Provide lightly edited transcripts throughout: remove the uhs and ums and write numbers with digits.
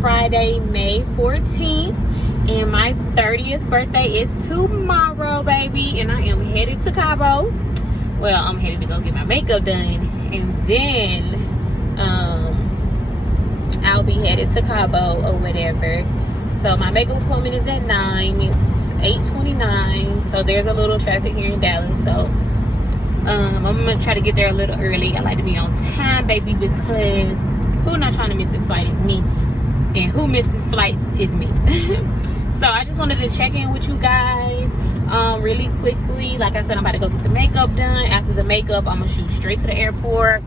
Friday, May 14th, and my 30th birthday is tomorrow, baby. And I am headed to Cabo. Well, I'm headed to go get my makeup done, and then I'll be headed to Cabo or whatever. So my makeup appointment is at 9. It's 8:29, so there's a little traffic here in Dallas. So I'm gonna try to get there a little early. I like to be on time, baby, because who not trying to miss this flight is me, and who misses flights is me. So I just wanted to check in with you guys really quickly. Like I said, I'm about to go get the makeup done. After the makeup, I'm gonna shoot straight to the airport.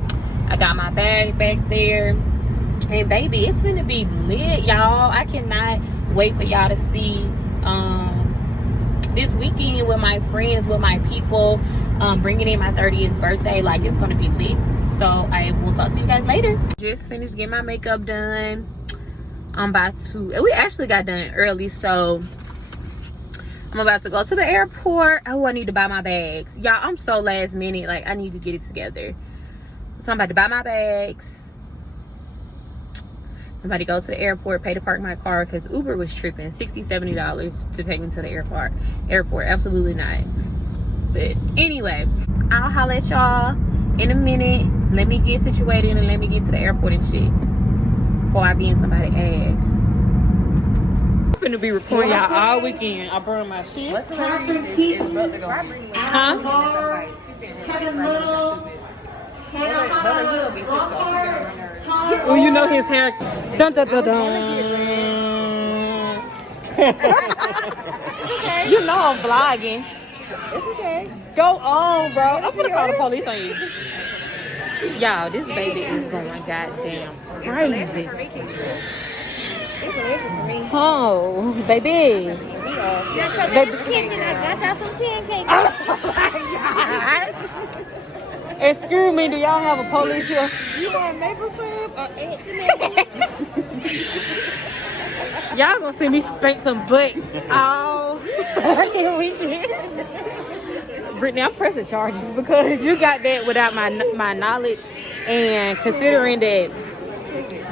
I got my bag back there, and baby, it's gonna be lit, y'all. I cannot wait for y'all to see this weekend with my friends, with my people, bringing in my 30th birthday. Like, it's gonna be lit. So I will talk to you guys later. Just finished getting my makeup done. I'm about to, we actually got done early, so I'm about to go to the airport. Oh, I need to buy my bags, y'all. I'm so last minute, like I need to get it together. So I'm about to buy my bags. I'm about to go to the airport, pay to park my car, because Uber was tripping. $60-$70 to take me to the airport. Absolutely not. But anyway, I'll holler at y'all in a minute. Let me get situated and let me get to the airport and shit before I be in somebody's ass. I'm finna be recording y'all all weekend. I burned my shit. What's the name? It's about to go. Huh? Well, you know his hair. Dun dun dun dun. You know I'm vlogging. It's okay. Go on, bro. I'm gonna call the police on you. Y'all, this baby is going goddamn crazy. It's delicious for me. Oh, baby. Yeah, come in the kitchen. I got y'all some pancakes. Oh my God. Excuse me, do y'all have a police here? You want maple syrup or egg? Y'all gonna see me spank some butt all weekend. Brittany, I'm pressing charges because you got that without my knowledge, and considering that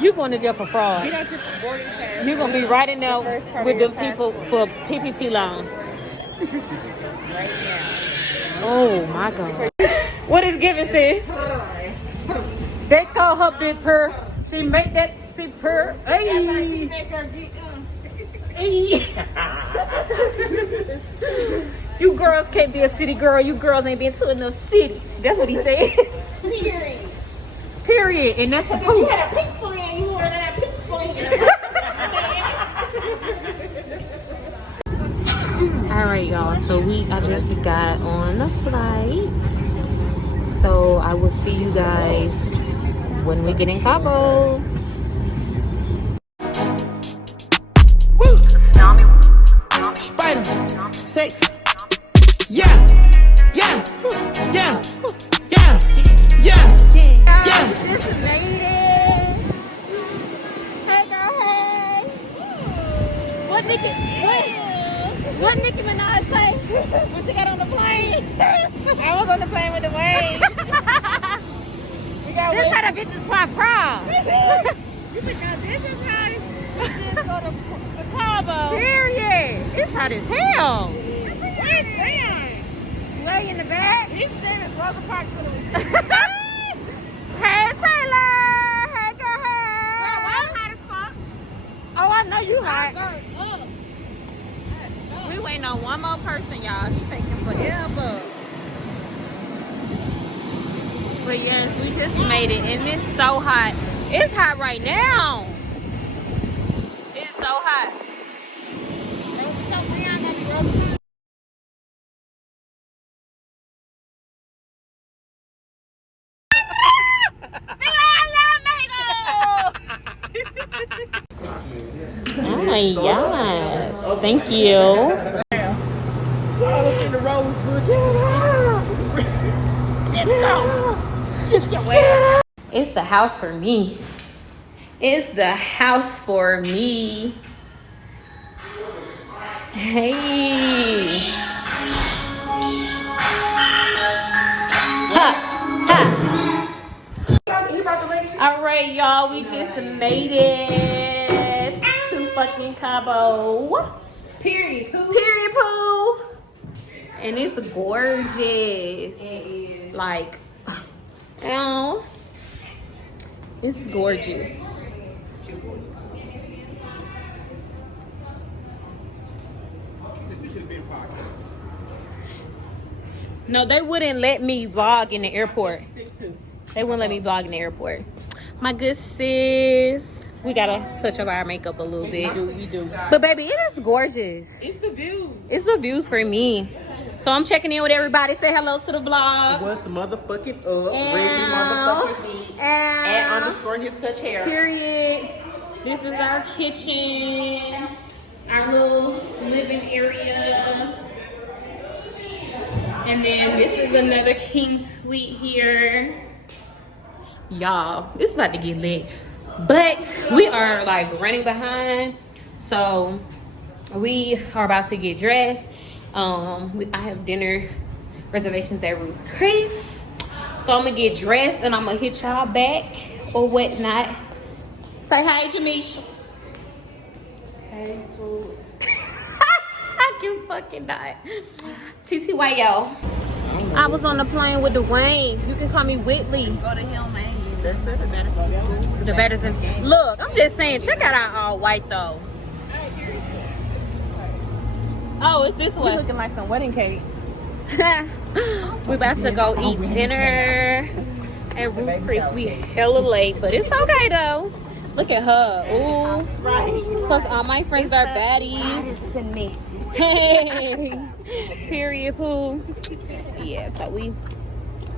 you going to jail for fraud. Get out your boarding pass. You're gonna be right in there with them people for PPP loans. Right now. Oh my God. What is giving, sis? They call her big purr. She make that see purr. Hey. Hey. You girls can't be a city girl. You girls ain't been to enough cities. That's what he said. Period. Period. And that's the You proof. had a peaceful in. You wore that peaceful in. All right, y'all. So I just got on the flight. So I will see you guys when we get in Cabo. Woo! Spider, sex, yeah, yeah, yeah, yeah, yeah, yeah. Just made it. Hey girl, hey. What Nicki Minaj say when she got on the plane? I was on the plane with the wave. This how the bitches fly prom. You think this is nice? Let's just go to Cabo. Period. It's hot as hell. Way in the back. He's saying it's Rosa Parks for the weekend. Hey, Taylor. Hey, girl, hey. Girl, why I'm hot as fuck? Oh, I know you hot. Girl, We waiting on one more person, y'all. He taking forever. But yes, we just made it, and it's so hot. It's hot right now. It's so hot. Oh yes, thank you. It's the house for me. It's the house for me. Hey. Ha, ha. All right, y'all, we just made it motherfucking Cabo. Period. Poo. Period poo. And it's gorgeous. It is. Like, oh, it's gorgeous. No, they wouldn't let me vlog in the airport. They wouldn't let me vlog in the airport. My good sis. We gotta touch up our makeup a little bit. We do. But baby, it is gorgeous. It's the view. It's the views for me. So I'm checking in with everybody. Say hello to the vlog. What's motherfucking up? And- Raising motherfucking me. And _ his touch hair. period. This is our kitchen. Our little living area. And then this is another king suite here. Y'all, it's about to get lit. But we are like running behind. So we are about to get dressed. I have dinner reservations at Ruth Chris. So I'm gonna get dressed and I'm gonna hit y'all back or whatnot. Say hi, Jamisha. Hey, too. I can fucking die. TTY, y'all. I was on the plane with Dwayne. You can call me Whitley. Go to him, man. That's the Madison School. The better than. Look, I'm just saying, check out our all white though. Oh, it's this We one. looking like some wedding cake. We about to go eat dinner at Ruth Chris. We hella late, but it's okay though. Look at her. Ooh. Right. Plus all my friends are baddies. And me. Hey. Period poo. Yeah, so we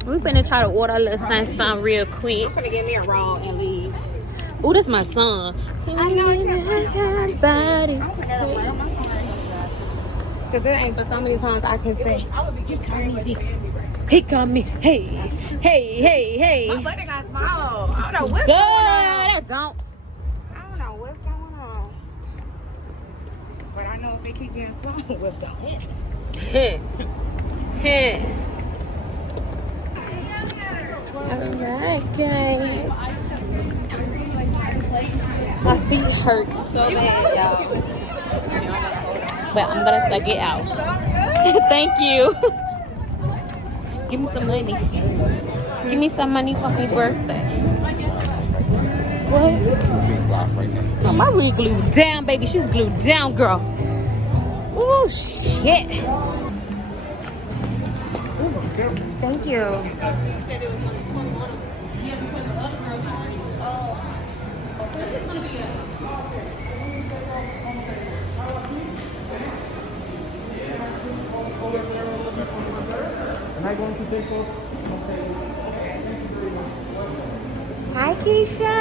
finna try to order a little something real quick. I'm gonna get me a roll and leave. Ooh, that's my song. I know it's Body. Cause it ain't but so many times I can say. I would be Pick on me. Hey, hey, hey, hey. My butt got small. I don't know what's Good. going on. I don't. I don't know what's going on. But I know if it keep getting small, what's going on? Hit. Hit. Alright, guys. My feet hurt so bad, y'all. But I'm gonna thug it out. Thank you. Give me some money. Give me some money for my birthday. What? Big fly right now. Oh, my wig glued down, baby. She's glued down, girl. Oh, shit. Thank you. Am I going to take off? Hi, Keisha.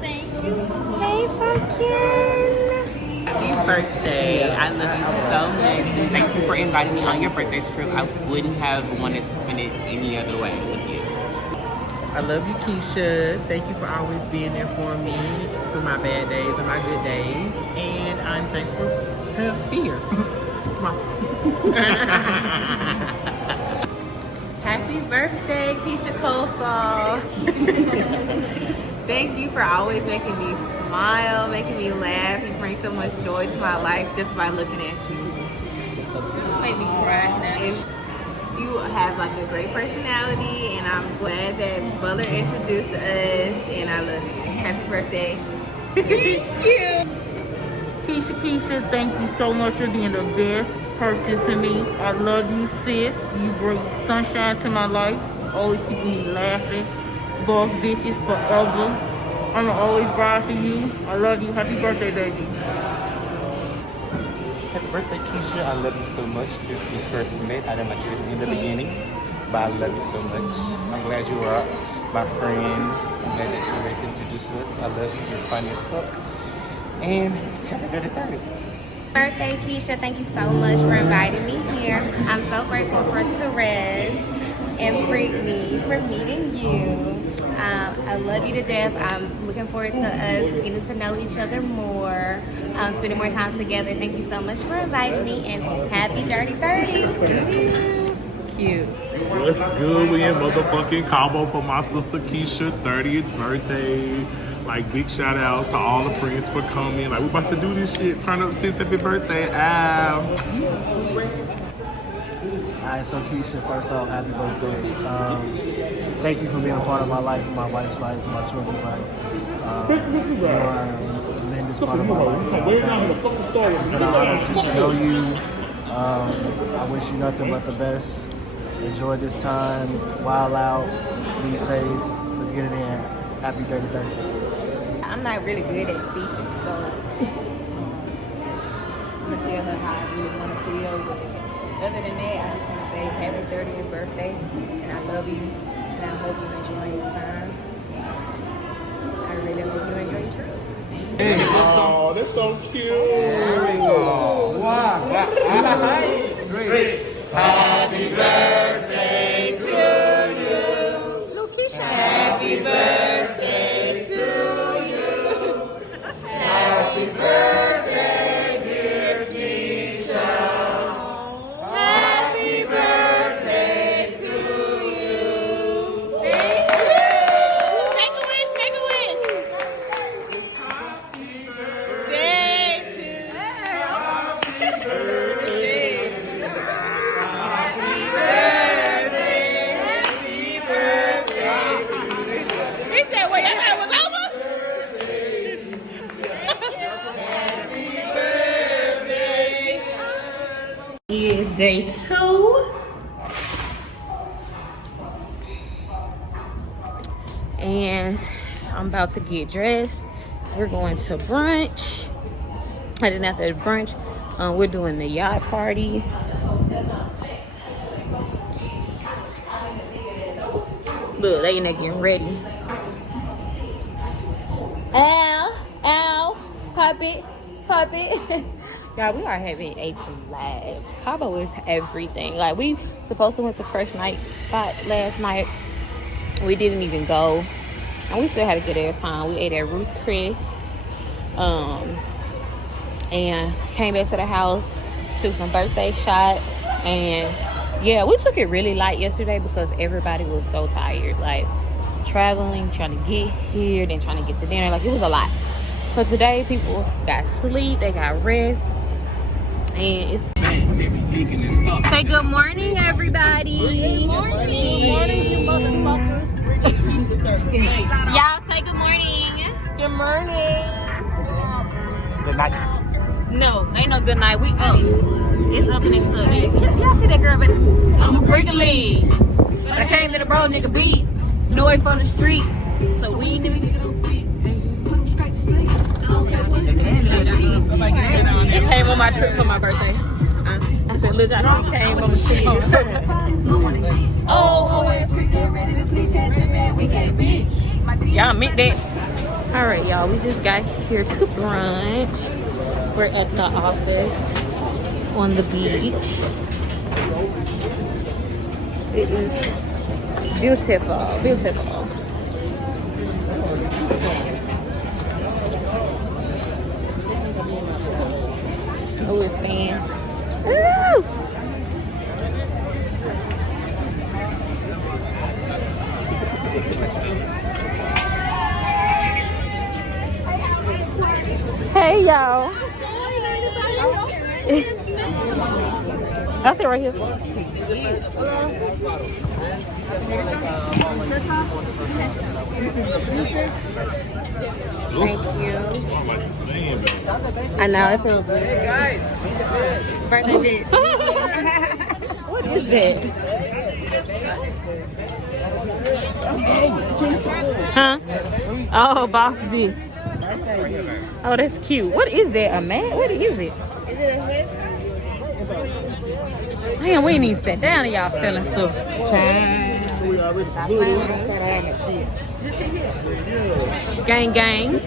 Thank you. Hey, fucking. Happy birthday. I love you so much. And thank you for inviting me on your birthday trip. I wouldn't have wanted to spend it any other way with you. I love you, Keisha. Thank you for always being there for me through my bad days and my good days. And I'm thankful to be here. Come on. Happy birthday, Keisha Coleslaw. Thank you for always making me smile, making me laugh. You bring so much joy to my life just by looking at you. Made me cry. And you have like a great personality, and I'm glad that Butler introduced us, and I love you. Happy birthday. Thank you. Keisha, thank you so much for being the best person to me. I love you, sis. You bring sunshine to my life. Always keep me laughing. Boss bitches forever. I'm gonna always ride for you. I love you. Happy birthday, baby. Happy birthday, Keisha. I love you so much since we first met. I didn't like you in the beginning, but I love you so much. I'm glad you are my friend. I'm glad that you ready to introduce us. I love you. You're funny as fuck. And happy birthday, 30. Birthday, Keisha. Thank you so much for inviting me here. I'm so grateful for Therese and Brittany for meeting you. I love you to death. I'm looking forward to us getting to know each other more, spending more time together. Thank you so much for inviting me, and happy Dirty 30. Cute. What's good? We in motherfucking Cabo for my sister Keisha 30th birthday. Like, big shout outs to all the friends for coming. Like, we about to do this shit. Turn up sis, happy birthday. Alright, so Keisha, first off, happy birthday. Thank you for being a part of my life, my wife's life, my children's life. You are a tremendous part of my life. It's been an honor just to know you. I wish you nothing but the best. Enjoy this time, wild out, be safe. Let's get it in. Happy 30th. I'm not really good at speeches, so I'm gonna tell her how I really want to feel. But other than that, I just want to say happy 30th birthday, and I love you, and I hope you enjoy your time. I really hope you enjoy your trip. Oh, that's so cute. There we go. Wow. Great. Happy birthday to you. Happy birthday to you. Happy birthday, dear Keisha. Happy birthday to you. Make a wish, make a wish. Happy birthday to you. Happy birthday. Happy birthday to you. He said, wait, I thought it was over? Is day 2. And I'm about to get dressed. We're going to brunch. And then after the brunch, we're doing the yacht party. Look, they in there getting ready. Ow, ow, pop it. Y'all, we are having a blast. Cabo is everything. Like, we supposed to went to first night spot last night. We didn't even go. And we still had a good ass time. We ate at Ruth Chris. And came back to the house, took some birthday shots. And yeah, we took it really light yesterday because everybody was so tired. Like, traveling, trying to get here, then trying to get to dinner. Like, it was a lot. So today, people got sleep, they got rest. And it's say good morning, everybody. Good morning. Good morning, you motherfuckers. Y'all say good morning. Good morning. Good night. No, ain't no good night. We up. It's up in this club. Y'all see that girl, but I'm freakily. But I came to the bro nigga beat. No way from the streets. So we ain't even get on street. It came on my trip for my birthday. I said, Lil John came on the trip for my birthday. Y'all meant that. Alright, y'all, we just got here to brunch. We're at the office on the beach. It is beautiful, beautiful. Oh, it's sand. Woo! Hey, y'all. I'll sit right here. Thank you. I know, it feels weird. Hey guys, birthday bitch. What is that? Huh? Oh, Boss B. Oh, that's cute. What is that? A mat? What is it? Is it a head? Damn, we ain't even sat down and y'all selling stuff. Gang, gang.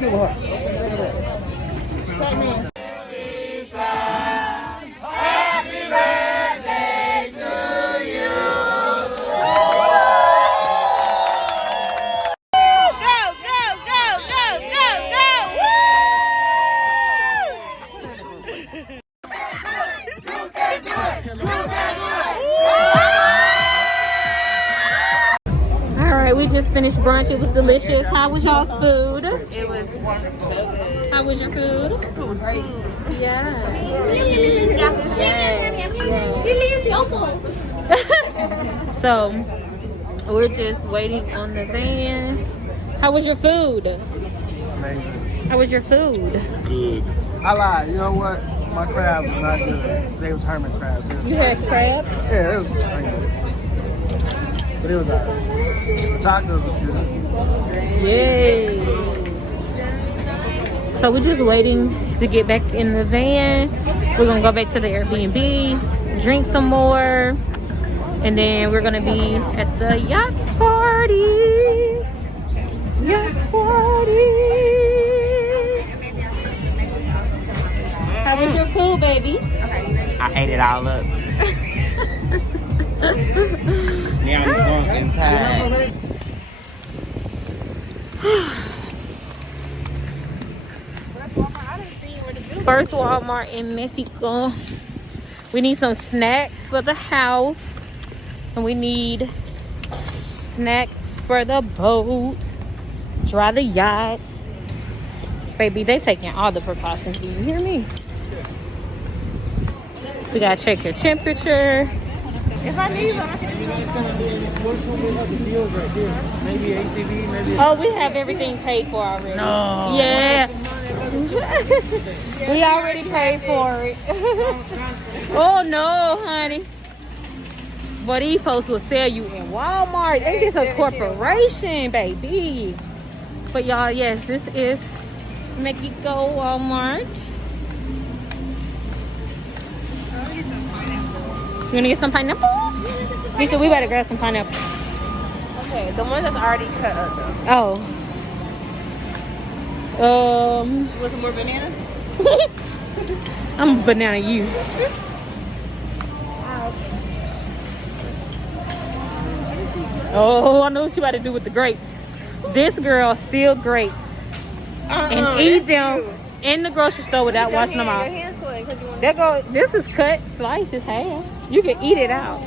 just finished brunch. It was delicious. How was y'all's food? It was wonderful. How was your food? It was great. Yeah. So we're just waiting on the van. How was your food? Amazing. How was your food? Good. I lied. You know what? My crab was not good. They was hermit crabs. You had crab? Yeah, it was good. But it was alright. The tacos was good. Yay. So we're just waiting to get back in the van. We're gonna go back to the Airbnb, drink some more, and then we're gonna be at the yacht party. Yacht party. How was your food, baby? I ate it all up. Now I'm drunk inside. First Walmart in Mexico. We need some snacks for the house, and we need snacks for the boat. Dry the yacht. Baby, they taking all the precautions. Do you hear me? We gotta check your temperature. If I need one, I can Maybe ATV, maybe. Oh, we have everything paid for already. No. Yeah. We already paid for it. Oh no, honey. But these folks will sell you in Walmart. Ain't this a corporation, baby? But y'all, yes, this is Mexico Walmart. You wanna get some pineapples? Misha, we better grab some pineapples. Okay, the one that's already cut up though. Oh. Want some more bananas? I'm a banana you. Oh, I know what you about to do with the grapes. This girl steal grapes and eat them in the grocery store without washing them off. There go. This is cut, sliced as half. You can eat it out.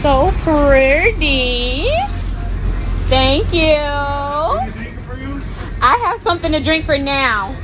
So pretty. Thank you. I have something to drink for now.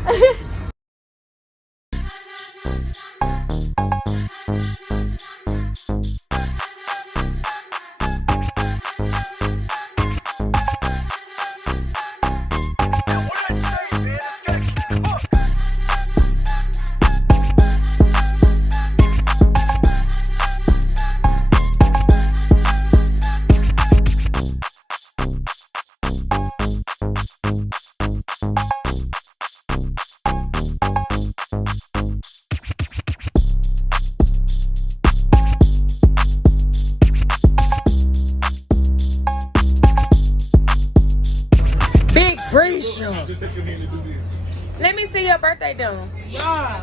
Let me see your birthday doing. Y'all,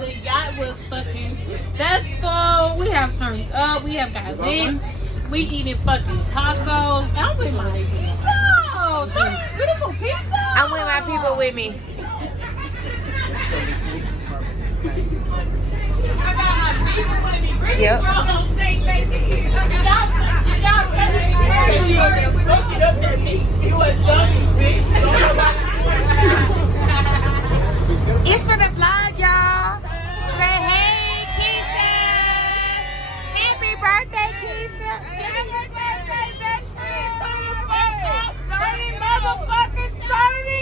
the yacht was fucking successful. We have turned up. We have got in. We eating fucking tacos. I'm with my people. So these beautiful people. I'm with my people with me. I got my people with me. Bring Yep. it on stage, baby. It's for the vlog, y'all. Say hey, Keisha. Happy birthday, Keisha. Happy birthday, best friend. 30 motherfucking 30.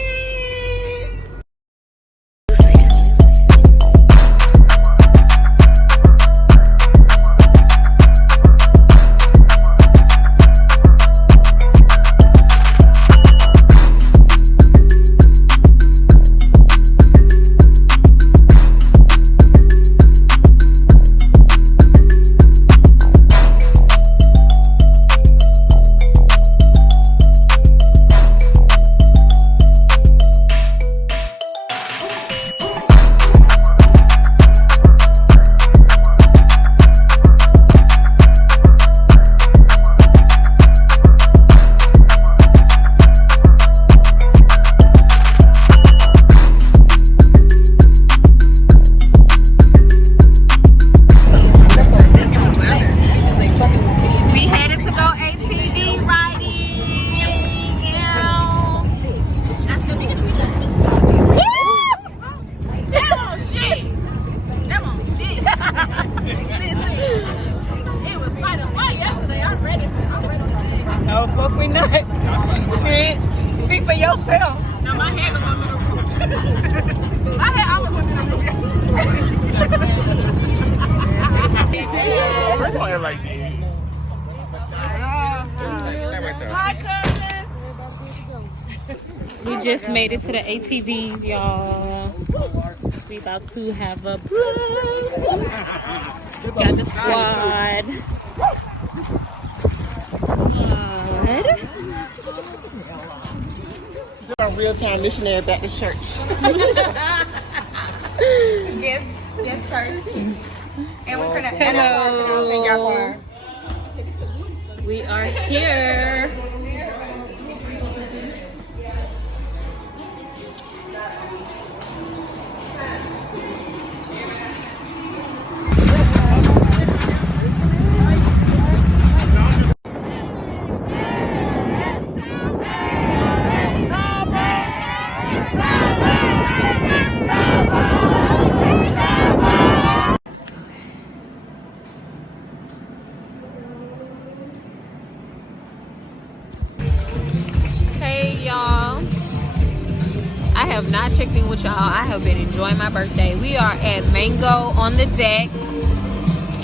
just made it to the ATVs, y'all. We about to have a blast. Got the squad. A real-time missionary back to church. Yes, church. And we're gonna Hello. We are here. Hey y'all, I have not checked in with y'all. I have been enjoying my birthday. We are at Mango on the deck,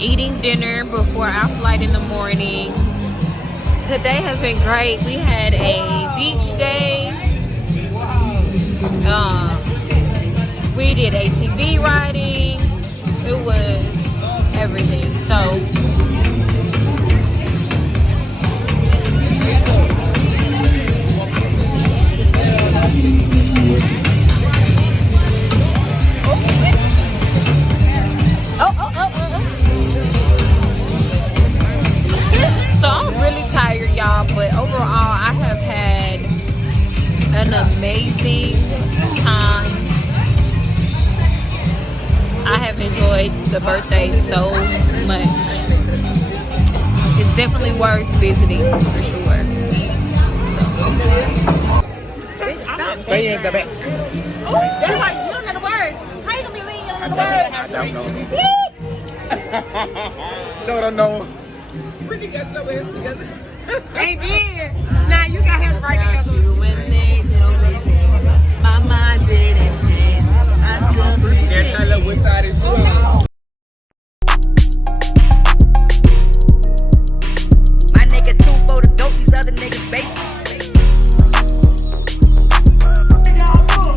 eating dinner before our flight in the morning. Today has been great. We had a beach day. We did ATV riding. It was everything. So So I'm really tired, y'all, but overall I have had an amazing time. I have enjoyed the birthday so much. It's definitely worth visiting for sure. Stay in the back. Oh, that's right. You don't know the words. How you gonna be leaning? You don't know the words. I don't know. Sure don't know. We can get some ass together. They did. Now you got him right together. My mind didn't change. I still Guess I love which side is you on. My nigga 2 for the dope, these other niggas basic.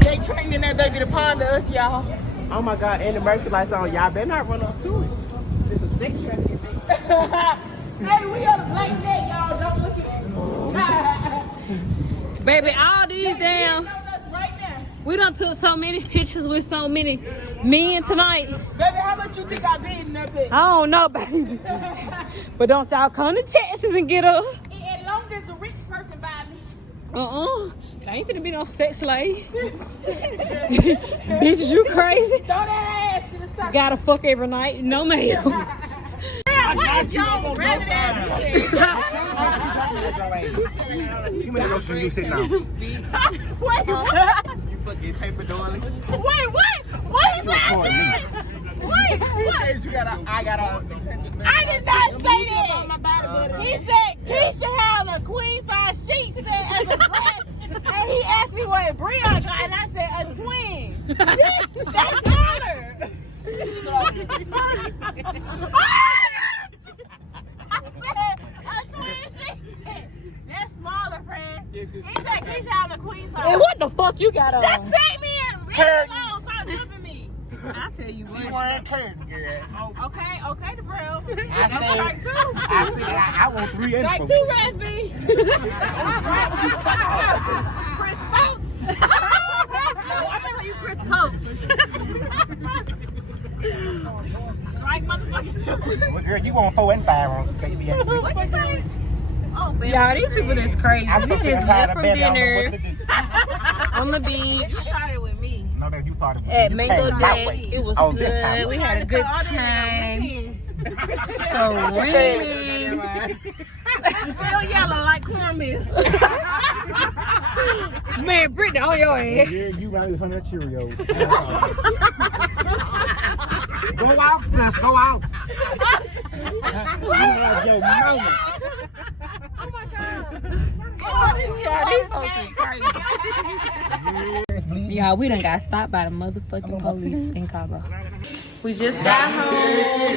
They training that baby to ponder us, y'all. Oh my God, and the emergency lights on. Y'all better not run up to it. It's a sex trafficking. Hey, we on the black net, y'all. Don't look at it. Baby, all these damn. Right now. We done took so many pictures with so many men tonight. Baby, how much you think I bid in that bitch? I don't know, baby. But don't y'all come to Texas and get up. As long as a rich person buy me. I ain't finna be no sex slave. Bitches, you crazy? Throw that ass to the side. Gotta fuck every night. No, ma'am. What is y'all rabbit ass doing? You better go see you sit down. Wait, what? You fucking paper darling. Wait, what? What is that? Wait, what? I got all. I did not say that. He said Keisha had a queen size sheet set as a dress, and he asked me what Brianna got, and I said a twin. That's smaller. I said a twin sheet set. That's smaller, friend. He said Keisha had a queen size. And what the fuck you got on? That's fake me and really long. Stop jumping me. I tell you what. She wearing curtains, girl. Okay, the bro. I like two. I want 3 and Like 4. 2 raspberries. Right, but you stuck it up. Chris Stokes. No, I remember you Chris Coates. Like motherfucking 2. Well, girl, you want 4 and 5 on baby. What you say? Oh, baby. Y'all, these people is crazy. I'm We so just tired left of from baby. I don't know dinner what to do. on the You beach started with me. No, baby, you thought it was at you Mango came my Day. way. It was Oh, this time. good. We had a good time. Screaming. Real yellow like cornmeal. Man, Brittany on your ass. Yeah, you got 100 Cheerios. Go out, sis. Go out. You have your moment. Oh my God. Yeah, these folks is crazy. Y'all, we done got stopped by the motherfucking police in Cabo. We just got home.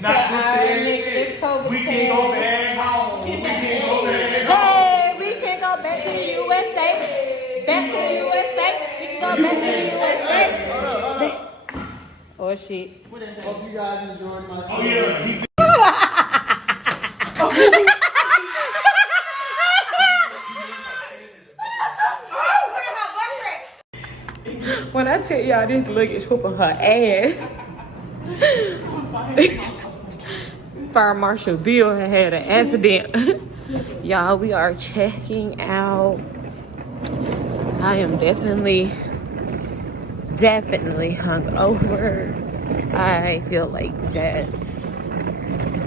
Not Hey, we can't go back to the USA. Back to the go back to the USA. Oh shit. Hope you guys enjoyed my story. When I tell y'all this luggage whooping her ass, Fire Marshal Bill had an accident. Y'all, we are checking out. I am definitely hungover. I feel like that,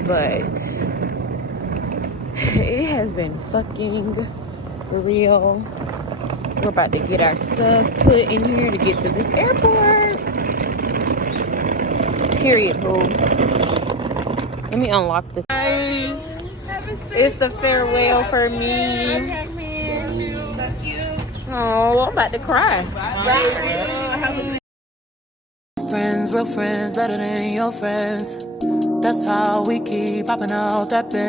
but it has been fucking real. We're about to get our stuff put in here to get to this airport. Period, boo. Let me unlock the guys. It's the farewell for me. Oh, I'm about to cry. Friends, real friends, better than your friends. That's how we keep popping out that bin.